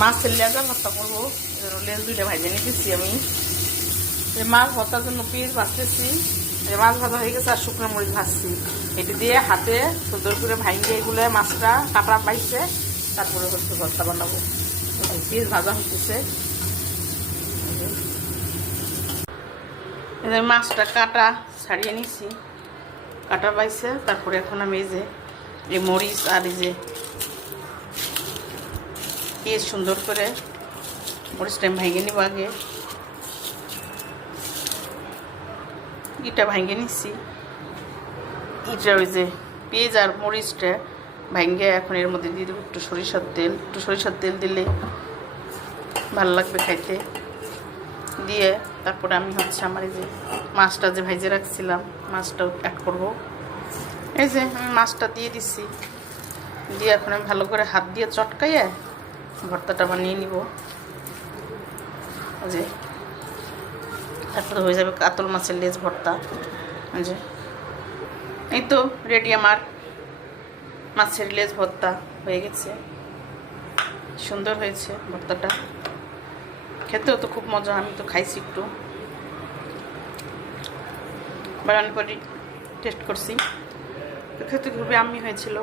মাছের লেজা ভর্তা করবো, লেজ দুইটা ভাজে নিতেছি আমি। মাছ ভর্তার জন্য পেঁয়াজ ভাজতেছি, মাছ ভাজা হয়ে গেছে আর শুকনো মরিচ ভাজছি। এটি দিয়ে হাতে সুন্দর করে ভাঙিয়ে এগুলো মাছটা কাটা পাইছে, তারপরে হচ্ছে ভর্তা বানাবো। পেঁয়াজ ভাজা হতেছে, মাছটা কাটা ছাড়িয়ে নিছি, কাটা পাইছে। তারপরে এখন আমি এই মরিচ আর পেঁয়াজ সুন্দর করে মরিচটা ভেঙে নিব। আগে ইটা ভেঙে নিচ্ছি, ইটা পেঁয়াজ আর মরিচটা ভেঙে এখন এর মধ্যে দিয়ে দেবো একটু সরিষার তেল। একটু সরিষার তেল দিলে ভালো লাগবে খাইতে। দিয়ে তারপরে আমি আমার মাছটা ভাইজে রাখছিলাম, মাছটাও অ্যাড করবো। আমি মাছটা দিয়ে দিচ্ছি, দিয়ে এখন আমি ভালো করে হাত দিয়ে চটকাইয়ে ভর্তাটা বানিয়ে নিব। তারপরে হয়ে যাবে কাতল মাছের লেজ ভর্তা। এই তো রেডি আমার মাছের লেজ ভর্তা হয়ে গেছে, সুন্দর হয়েছে ভর্তাটা, খেতেও তো খুব মজা। আমি তো খাইছি, একটু বানানোর পরে টেস্ট করছি, তো খেতে খুবই আমি হয়েছিল।